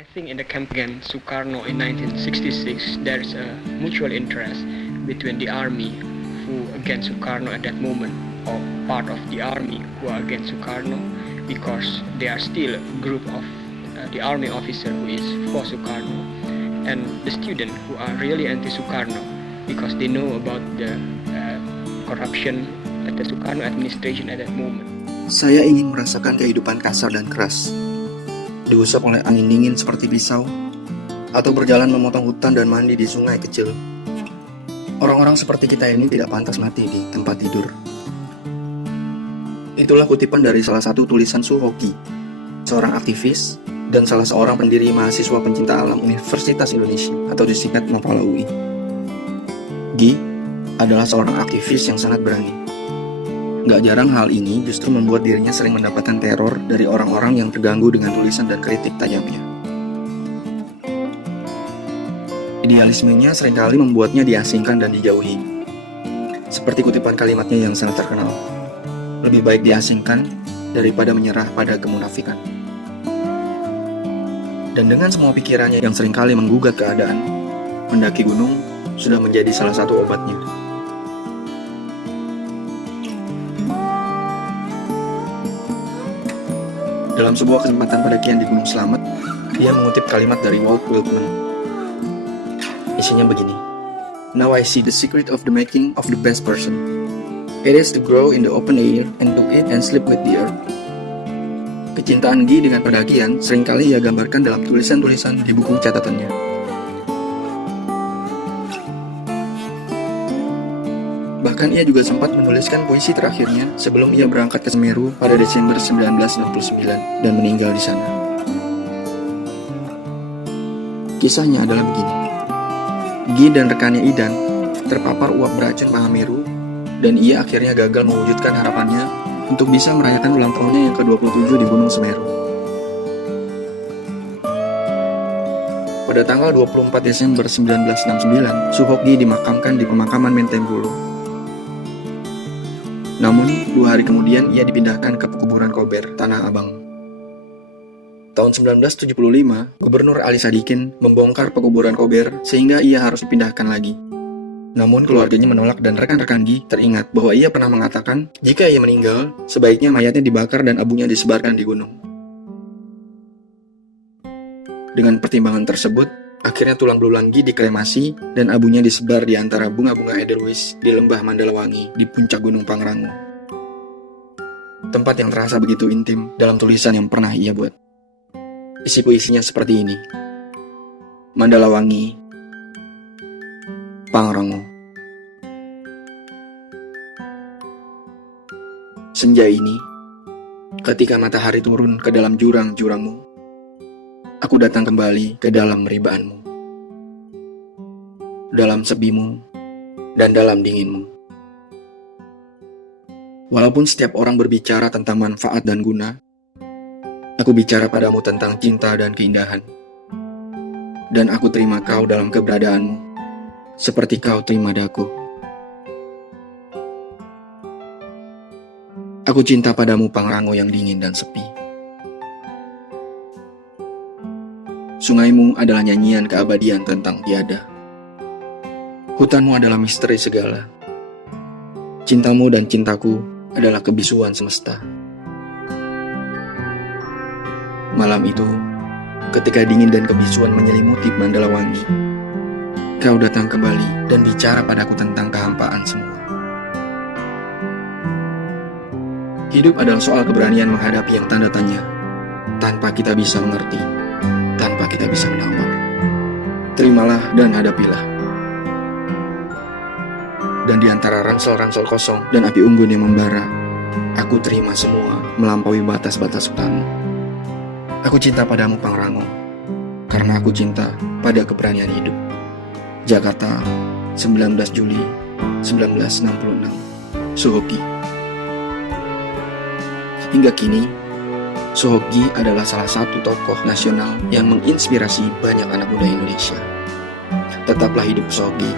I think in the campaign Sukarno in 1966, there's a mutual interest between the army who against Sukarno at that moment, or part of the army who are against Sukarno, because they are still a group of the army officer who is for Sukarno, and the student who are really anti-Sukarno because they know about the corruption at the Sukarno administration at that moment. Saya ingin merasakan kehidupan kasar dan keras, diusap oleh angin dingin seperti pisau, atau berjalan memotong hutan dan mandi di sungai kecil. Orang-orang seperti kita ini tidak pantas mati di tempat tidur. Itulah kutipan dari salah satu tulisan Suhoki, seorang aktivis dan salah seorang pendiri mahasiswa pencinta alam Universitas Indonesia atau disingkat Mapala UI. Gi adalah seorang aktivis yang sangat berani. Gak jarang hal ini justru membuat dirinya sering mendapatkan teror dari orang-orang yang terganggu dengan tulisan dan kritik tajamnya. Idealismenya seringkali membuatnya diasingkan dan dijauhi. Seperti kutipan kalimatnya yang sangat terkenal, lebih baik diasingkan daripada menyerah pada kemunafikan. Dan dengan semua pikirannya yang seringkali menggugat keadaan, mendaki gunung sudah menjadi salah satu obatnya. Dalam sebuah kesempatan pendakian di Gunung Slamet, dia mengutip kalimat dari Walt Whitman. Isinya begini: "Now I see the secret of the making of the best person. It is to grow in the open air and to eat and sleep with the earth." Kecintaan Gi dengan pendakian seringkali ia gambarkan dalam tulisan-tulisan di buku catatannya. Bahkan ia juga sempat menuliskan puisi terakhirnya sebelum ia berangkat ke Semeru pada Desember 1969 dan meninggal di sana. Kisahnya adalah begini. Gi dan rekannya Idan terpapar uap beracun Mahameru dan ia akhirnya gagal mewujudkan harapannya untuk bisa merayakan ulang tahunnya yang ke-27 di Gunung Semeru. Pada tanggal 24 Desember 1969, Suhoki dimakamkan di pemakaman Menteng Pulo. Namun, 2 hari kemudian ia dipindahkan ke Pekuburan Kober, Tanah Abang. Tahun 1975, Gubernur Ali Sadikin membongkar Pekuburan Kober sehingga ia harus dipindahkan lagi. Namun keluarganya menolak dan rekan-rekan Gi teringat bahwa ia pernah mengatakan jika ia meninggal, sebaiknya mayatnya dibakar dan abunya disebarkan di gunung. Dengan pertimbangan tersebut, akhirnya tulang belulang Gi dikremasi dan abunya disebar di antara bunga-bunga edelweiss di lembah Mandalawangi di puncak Gunung Pangrango. Tempat yang terasa begitu intim dalam tulisan yang pernah ia buat. Isi puisinya seperti ini: Mandalawangi, Pangrango. Senja ini, ketika matahari turun ke dalam jurang-jurangmu, aku datang kembali ke dalam ribaanmu, dalam sepimu, dan dalam dinginmu. Walaupun setiap orang berbicara tentang manfaat dan guna, aku bicara padamu tentang cinta dan keindahan. Dan aku terima kau dalam keberadaanmu, seperti kau terima daku. Aku cinta padamu Pangrango yang dingin dan sepi. Sungaimu adalah nyanyian keabadian tentang tiada. Hutanmu adalah misteri segala. Cintamu dan cintaku adalah kebisuan semesta. Malam itu, ketika dingin dan kebisuan menyelimuti Mandalawangi, kau datang kembali dan bicara padaku tentang kehampaan semua. Hidup adalah soal keberanian menghadapi yang tanda tanya, tanpa kita bisa mengerti, tanpa kita bisa menawar. Terimalah dan hadapilah. Dan di antara ransel-ransel kosong dan api unggun yang membara, aku terima semua melampaui batas-batas hutanmu. Aku cinta padamu Pangrango, karena aku cinta pada keberanian hidup. Jakarta, 19 Juli 1966. Suhoki. Hingga kini, Suhoki adalah salah satu tokoh nasional yang menginspirasi banyak anak muda Indonesia. Tetaplah hidup Suhoki.